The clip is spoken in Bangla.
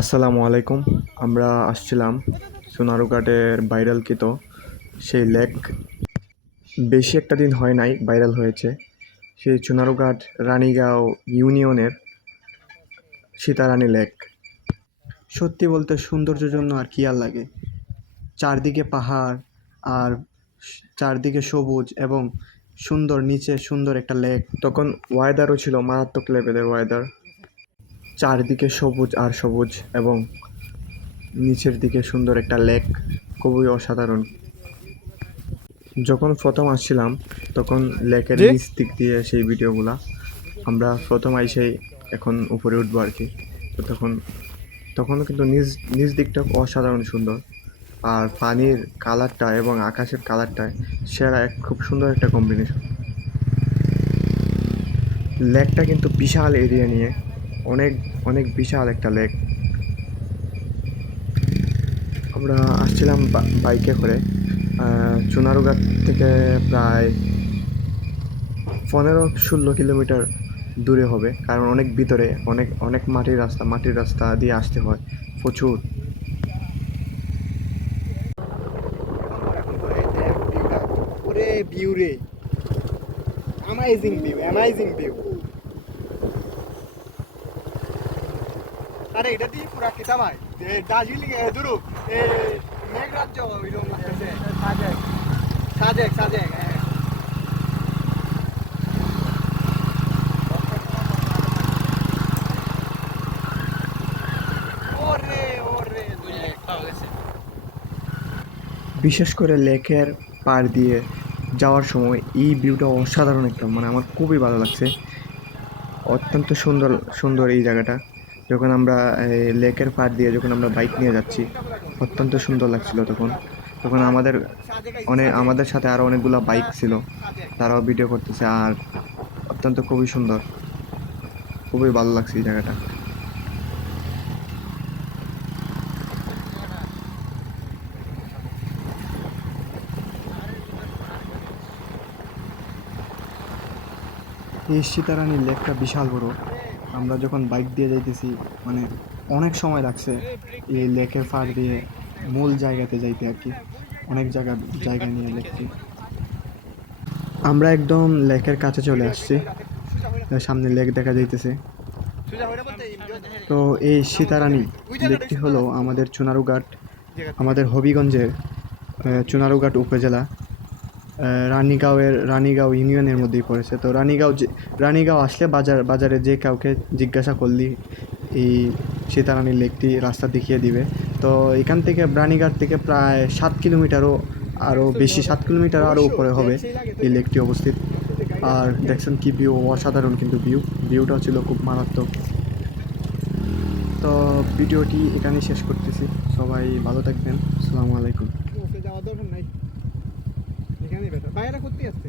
আসসালামু আলাইকুম। আমরা আসছিলাম সোনারুঘাটের ভাইরালকৃত সেই লেক। বেশি একটা দিন হয় নাই ভাইরাল হয়েছে। সেই সোনারুঘাট রানীগাঁও ইউনিয়নের সীতারানী লেক। সত্যি বলতে সৌন্দর্যের জন্য আর কি আর লাগে। চারদিকে পাহাড় আর চারদিকে সবুজ এবং সুন্দর, নিচে সুন্দর একটা লেক। তখন ওয়েদারও ছিল মারাত্মক লেভেলের ওয়েদার। চারদিকে সবুজ আর সবুজ এবং নিচের দিকে সুন্দর একটা লেক, খুবই অসাধারণ। যখন প্রথম আসছিলাম তখন লেকের জি। নিচ দিক দিয়ে সেই ভিডিওগুলা আমরা প্রথম আইসেই এখন উপরে উঠবো আর কি। তো তখনও কিন্তু নিচ নিচ দিকটা অসাধারণ সুন্দর। আর পানির কালারটা এবং আকাশের কালারটা সেরা, খুব সুন্দর একটা কম্বিনেশন। লেকটা কিন্তু বিশাল এরিয়া নিয়ে, অনেক অনেক বিশাল একটা লেক। আমরা আসছিলাম বাইকে করে। চুনারুঘাট থেকে প্রায় 15-16 কিলোমিটার দূরে হবে, কারণ অনেক ভিতরে, অনেক অনেক মাটির রাস্তা দিয়ে আসতে হয় প্রচুর। ওরে ভিউ রে, অ্যামাইজিং ভিউ, অ্যামাইজিং ভিউ। আরে এটা দিয়ে পুরা কিতা ভাই, দার্জিলিং দুরু এ মেঘরাজ্য ওইরকম লাগতেছে। সাজেক সাজেক সাজেক ওরে ওরে বিশেষ করে লেকের পাড় দিয়ে যাওয়ার সময় এই ভিউটা অসাধারণ একটা, মানে আমার খুবই ভালো লাগছে। অত্যন্ত সুন্দর সুন্দর এই জায়গাটা। যখন আমরা লেকের পাড় দিয়ে যখন আমরা বাইক নিয়ে যাচ্ছি, অত্যন্ত সুন্দর লাগছিল তখন। তখন সাজেক আইছে আমাদের সাথে আরও অনেকগুলো বাইক ছিল, সাজেক। তারাও ভিডিও করতেছে। আর অত্যন্ত খুবই সুন্দর, খুবই ভালো লাগছে এই জায়গাটা। এই সীতারানী লেকটা বিশাল বড়। আমরা যখন বাইক দিয়ে যাইতেছি, মানে অনেক সময় লাগছে এই লেকের পাড় দিয়ে মূল জায়গাতে যাইতে আর কি। অনেক জায়গা নিয়ে লেকটি। আমরা একদম লেকের কাছে চলে আসছি। সামনে লেক দেখা যাইতেছে। তো এই সীতারানী লেকটি হলো আমাদের চুনারুঘাট, আমাদের হবিগঞ্জের চুনারুঘাট উপজেলা রানীগাঁও ইউনিয়নের মধ্যেই পড়েছে। তো রানীগাঁও আসলে বাজারে যে কাউকে জিজ্ঞাসা করলি এই সীতারানী লেকটি রাস্তা দেখিয়ে দিবে। তো এখান থেকে রানীঘাট থেকে প্রায় 7 কিলোমিটারও আরও বেশি, 7 কিলোমিটার আরও উপরে হবে এই লেকটি অবস্থিত। আর দেখছেন কি ভিউ, অসাধারণ কিন্তু ভিউটাও ছিল খুব মারাত্মক। তো ভিডিওটি এখানেই শেষ করতেছি। সবাই ভালো থাকবেন। আসসালামু আলাইকুম। যাওয়ার দরকার নাই, এখানেই বেটার। বাইরে করতে আসছে।